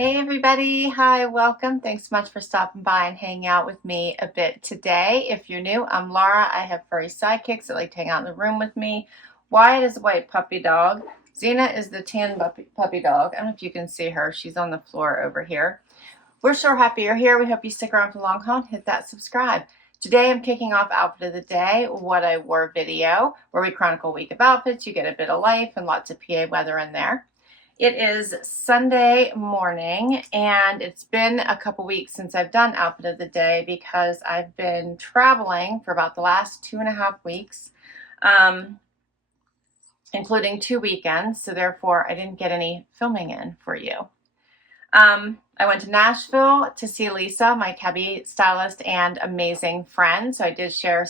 Hey everybody, hi, welcome. Thanks so much for stopping by and hanging out with me a bit today. If you're new, I'm Laura. I have furry sidekicks that like to hang out in the room with me. Wyatt is a white puppy dog. Xena is the tan puppy dog. I don't know if you can see her. She's on the floor over here. We're so happy you're here. We hope you stick around for the long haul and hit that subscribe. Today I'm kicking off Outfit of the Day, What I Wore video, where we chronicle a week of outfits. You get a bit of life and lots of PA weather in there. It is Sunday morning, and it's been a couple weeks since I've done Outfit of the Day because I've been traveling for about the last 2.5 weeks, including 2 weekends, so therefore I didn't get any filming in for you. I went to Nashville to see Lisa, my Cabi stylist and amazing friend, so I did share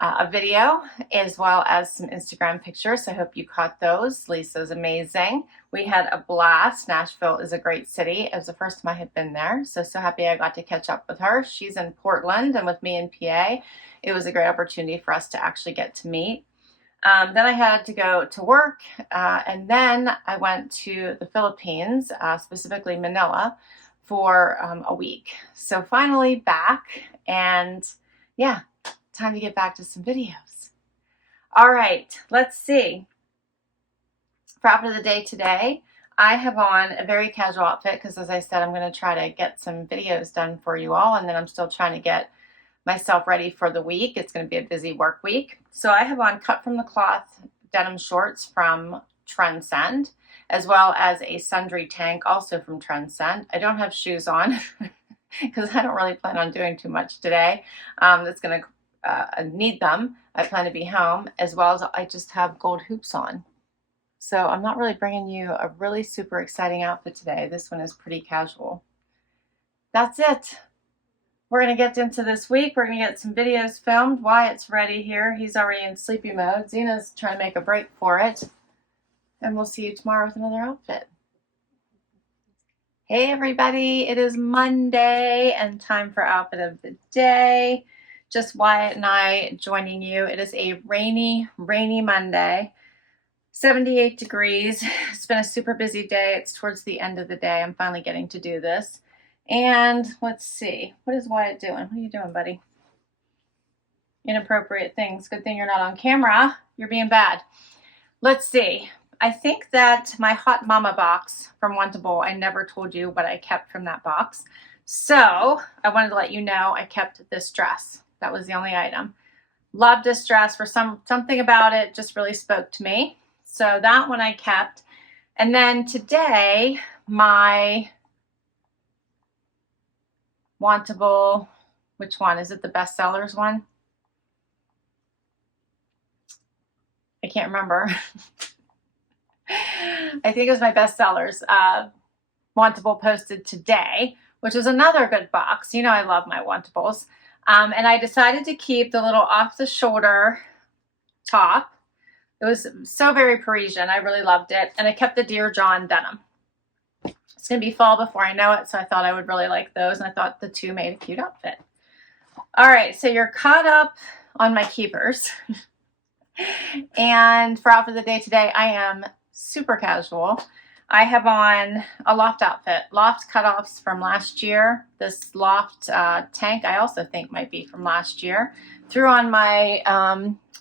a video as well as some Instagram pictures. So I hope you caught those. Lisa's amazing. We had a blast. Nashville is a great city. It was the first time I had been there. So happy I got to catch up with her. She's in Portland and with me in PA. It was a great opportunity for us to actually get to meet. Then I had to go to work, and then I went to the Philippines, specifically Manila, for a week. So finally back, and yeah, time to get back to some videos. All right, let's see. For Outfit of the Day today, I have on a very casual outfit because, as I said, I'm going to try to get some videos done for you all, and then I'm still trying to get myself ready for the week. It's going to be a busy work week. So I have on cut from the cloth denim shorts from Trendsend, as well as a Sundry tank also from Trendsend. I don't have shoes on because I don't really plan on doing too much today. That's going to need them. I plan to be home, as well as I just have gold hoops on. So I'm not really bringing you a really super exciting outfit today. This one is pretty casual. That's it. We're going to get into this week. We're going to get some videos filmed. Wyatt's ready here. He's already in sleepy mode. Xena's trying to make a break for it. And we'll see you tomorrow with another outfit. Hey everybody, it is Monday and time for Outfit of the Day. Just Wyatt and I joining you. It is a rainy Monday. 78 degrees. It's been a super busy day. It's towards the end of the day. I'm finally getting to do this. And let's see, what is Wyatt doing? What are you doing, buddy? Inappropriate things. Good thing you're not on camera. You're being bad. Let's see. I think that my Hot Mama box from Wantable, I never told you what I kept from that box. So I wanted to let you know I kept this dress. That was the only item. Loved this dress. For something about it just really spoke to me. So that one I kept. And then today, my Wantable, which one? Is it the bestsellers one? I can't remember. I think it was my bestsellers. Wantable posted today, which is another good box. You know I love my Wantables. And I decided to keep the little off-the-shoulder top. It was so very Parisian. I really loved it. And I kept the Dear John denim. It's going to be fall before I know it, so I thought I would really like those, and I thought the two made a cute outfit. All right, so you're caught up on my keepers. And for Outfit of the Day today, I am super casual. I have on a Loft outfit. Loft cutoffs from last year. This Loft tank I also think might be from last year. Threw on my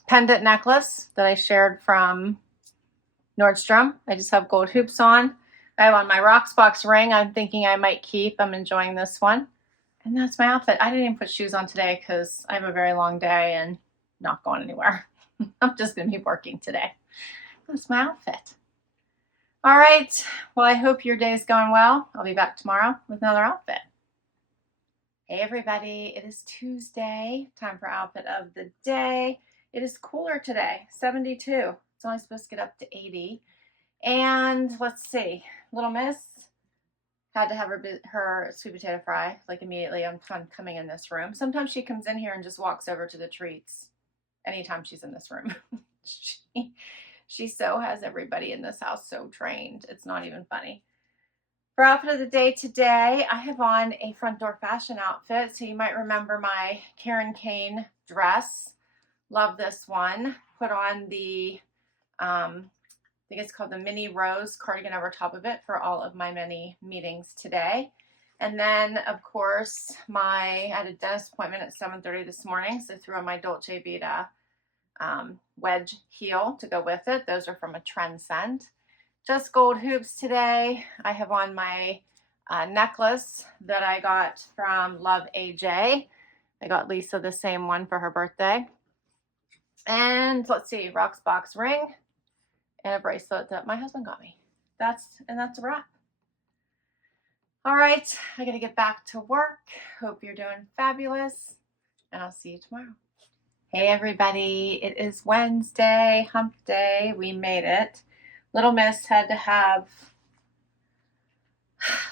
pendant necklace that I shared from Nordstrom. I just have gold hoops on. I have on my Rocksbox ring I'm thinking I might keep. I'm enjoying this one. And that's my outfit. I didn't even put shoes on today because I have a very long day and not going anywhere. I'm just going to be working today. That's my outfit. All right. Well, I hope your day is going well. I'll be back tomorrow with another outfit. Hey everybody, it is Tuesday. Time for Outfit of the Day. It is cooler today, 72. It's only supposed to get up to 80. And let's see, Little Miss had to have her sweet potato fry like immediately on coming in this room. Sometimes she comes in here and just walks over to the treats anytime she's in this room. She so has everybody in this house so trained. It's not even funny. For Outfit of the Day today, I have on a front door fashion outfit. So you might remember my Kane dress. Love this one. Put on the think it's called the Minnie Rose cardigan over top of it for all of my many meetings today. And then, of course, I had a dentist appointment at 7:30 this morning, so I threw on my Dolce Vita wedge heel to go with it. Those are from a Trendsend. Just gold hoops today. I have on my necklace that I got from LoveAJ. I got Lisa the same one for her birthday. And let's see, Rocksbox ring and a bracelet that my husband got me. That's a wrap. All right, I gotta get back to work. Hope you're doing fabulous, and I'll see you tomorrow. Hey everybody, it is Wednesday, hump day. We made it. Little Miss had to have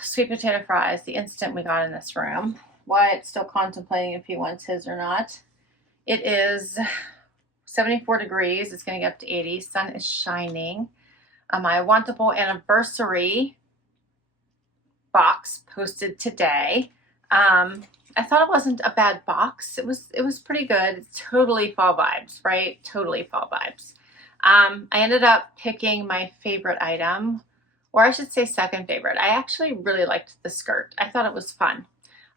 sweet potato fries the instant we got in this room. Wyatt's still contemplating if he wants his or not. It is 74 degrees. It's going to get up to 80. Sun is shining. My Wantable anniversary box posted today. I thought it wasn't a bad box. It was pretty good. It's totally fall vibes, right? Totally fall vibes. I ended up picking my favorite item, or I should say second favorite. I actually really liked the skirt. I thought it was fun,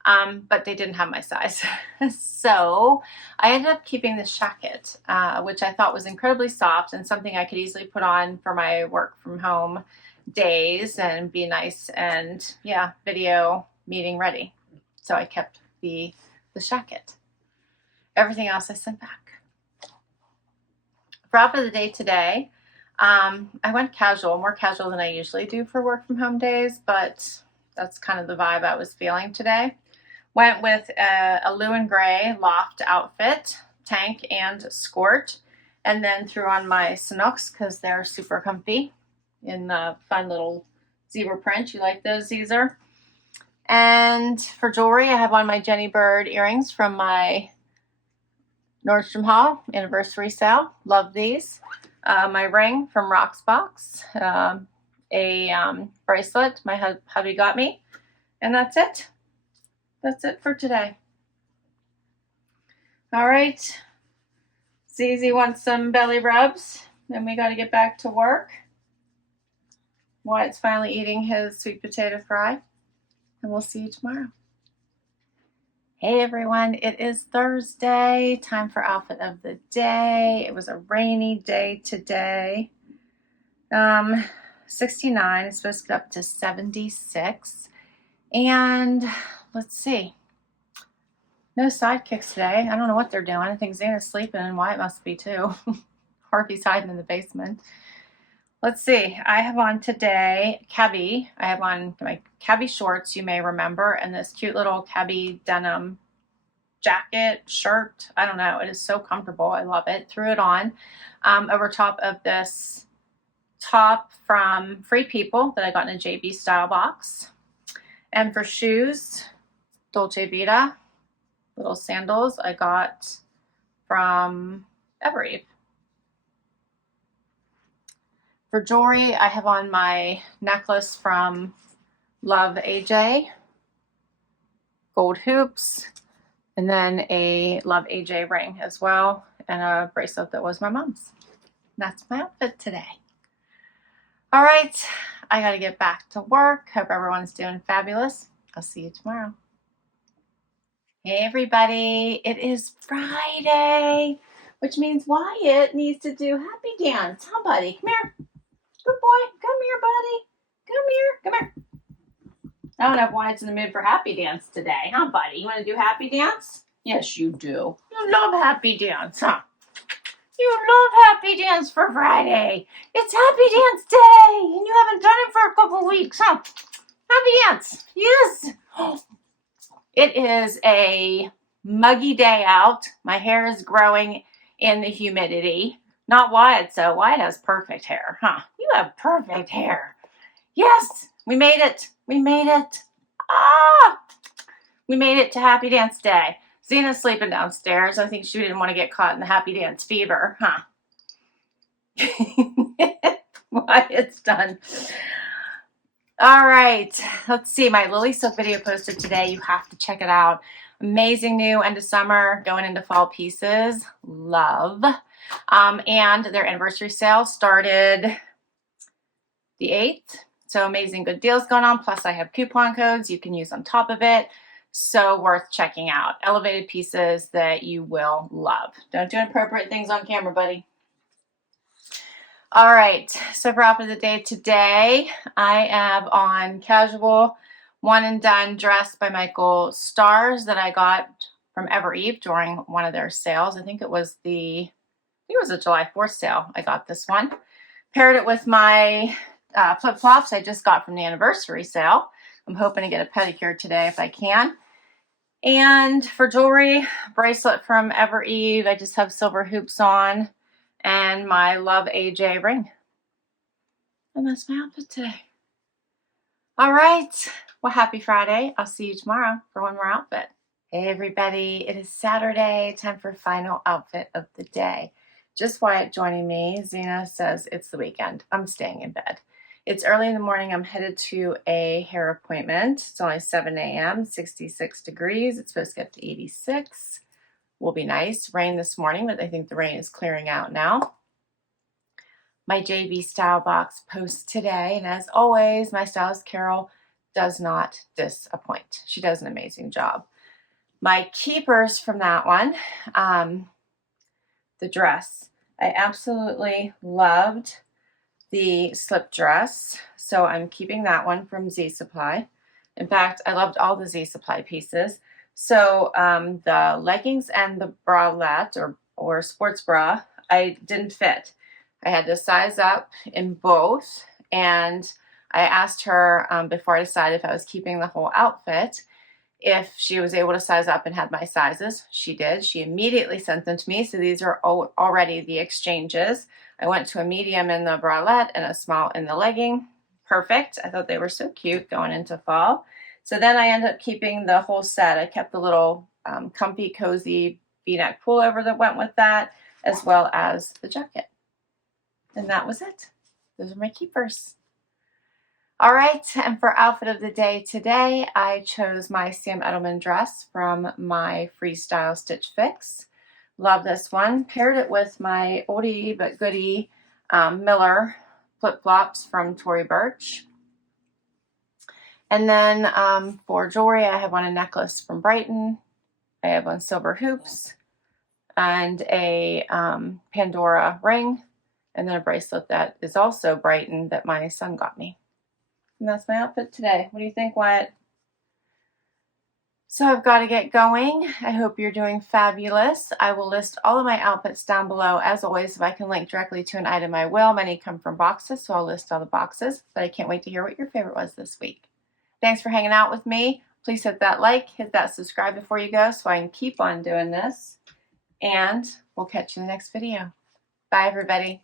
but they didn't have my size. So I ended up keeping this jacket, which I thought was incredibly soft and something I could easily put on for my work from home days and be nice and, yeah, video meeting ready. So I kept the jacket. Everything else I sent back. For outfit of the day today, I went casual, more casual than I usually do for work from home days, but that's kind of the vibe I was feeling today. Went with a blue and gray Loft outfit, tank and skirt, and then threw on my Sanuks because they're super comfy in the fun little zebra print. You like those, Caesar? And for jewelry, I have on my Jenny Bird earrings from my Nordstrom haul, anniversary sale. Love these. My ring from Rocksbox. A bracelet my hubby got me. And that's it. That's it for today. All right. Zizi wants some belly rubs. Then we got to get back to work. Wyatt's finally eating his sweet potato fry. And we'll see you tomorrow. Hey everyone, it is Thursday. Time for outfit of the day. It was a rainy day today. 69. It's supposed to get up to 76. And let's see. No sidekicks today. I don't know what they're doing. I think Xana's sleeping and Wyatt must be too. Harvey's hiding in the basement. Let's see. I have on today Cabi. I have on my Cabi shorts, you may remember, and this cute little Cabi denim jacket, shirt. I don't know. It is so comfortable. I love it. Threw it on over top of this top from Free People that I got in a JB Stylebox. And for shoes, Dolce Vita, little sandals I got from Evereve. For jewelry, I have on my necklace from LuvAJ, gold hoops, and then a LuVAJ ring as well, and a bracelet that was my mom's. That's my outfit today. All right, I got to get back to work. Hope everyone's doing fabulous. I'll see you tomorrow. Hey everybody, it is Friday, which means Wyatt needs to do happy dance. Huh, buddy? Come here. Good boy. Come here, buddy. Come here. Come here. I don't know if Wyatt's in the mood for happy dance today, huh, buddy? You want to do happy dance? Yes, you do. You love happy dance, huh? You love happy dance for Friday. It's happy dance day, and you haven't done it for a couple weeks, huh? Happy dance. Yes. It is a muggy day out. My hair is growing in the humidity. Not Wyatt, so Wyatt has perfect hair, huh? You have perfect hair. Yes, we made it. We made it. Ah! We made it to Happy Dance Day. Zena's sleeping downstairs. I think she didn't want to get caught in the Happy Dance fever, huh? Wyatt's done. All right, let's see. My Lily Silk video posted today. You have to check it out. Amazing new end of summer, going into fall pieces. Love. And their anniversary sale started the 8th. So amazing good deals going on. Plus I have coupon codes you can use on top of it. So worth checking out. Elevated pieces that you will love. Don't do inappropriate things on camera, buddy. All right, so for outfit of the day today, I have on casual one and done dress by Michael Stars that I got from Evereve during one of their sales. I think it was a July 4th sale. I got this one. Paired it with my flip-flops I just got from the anniversary sale. I'm hoping to get a pedicure today if I can. And for jewelry, bracelet from Evereve. I just have silver hoops on. And my LoveAJ ring. And that's my outfit today. All right. Well, happy Friday. I'll see you tomorrow for one more outfit. Hey, everybody. It is Saturday. Time for final outfit of the day. Just Wyatt joining me. Zena says it's the weekend. I'm staying in bed. It's early in the morning. I'm headed to a hair appointment. It's only 7 a.m., 66 degrees. It's supposed to get to 86. Will be nice. Rain this morning, but I think the rain is clearing out now. My JB Stylebox post today, and as always, my stylist Carol does not disappoint. She does an amazing job. My keepers from that one, the dress. I absolutely loved the slip dress, so I'm keeping that one from Z Supply. In fact, I loved all the Z Supply pieces. So the leggings and the bralette or sports bra, I didn't fit. I had to size up in both, and I asked her before I decided if I was keeping the whole outfit if she was able to size up and had my sizes. She did. She immediately sent them to me, so these are already the exchanges. I went to a medium in the bralette and a small in the legging. Perfect. I thought they were so cute going into fall. So then I ended up keeping the whole set. I kept the little comfy, cozy V-neck pullover that went with that, as well as the jacket. And that was it. Those are my keepers. All right, and for outfit of the day today, I chose my Sam Edelman dress from my Freestyle Stitch Fix. Love this one. Paired it with my oldie but goodie Miller flip-flops from Tory Birch. And then for jewelry, I have on a necklace from Brighton. I have on silver hoops and a Pandora ring, and then a bracelet that is also Brighton that my son got me. And that's my outfit today. What do you think, Wyatt? So I've got to get going. I hope you're doing fabulous. I will list all of my outfits down below. As always, if I can link directly to an item, I will. Many come from boxes, so I'll list all the boxes. But I can't wait to hear what your favorite was this week. Thanks for hanging out with me. Please hit that like, hit that subscribe before you go so I can keep on doing this. And we'll catch you in the next video. Bye, everybody.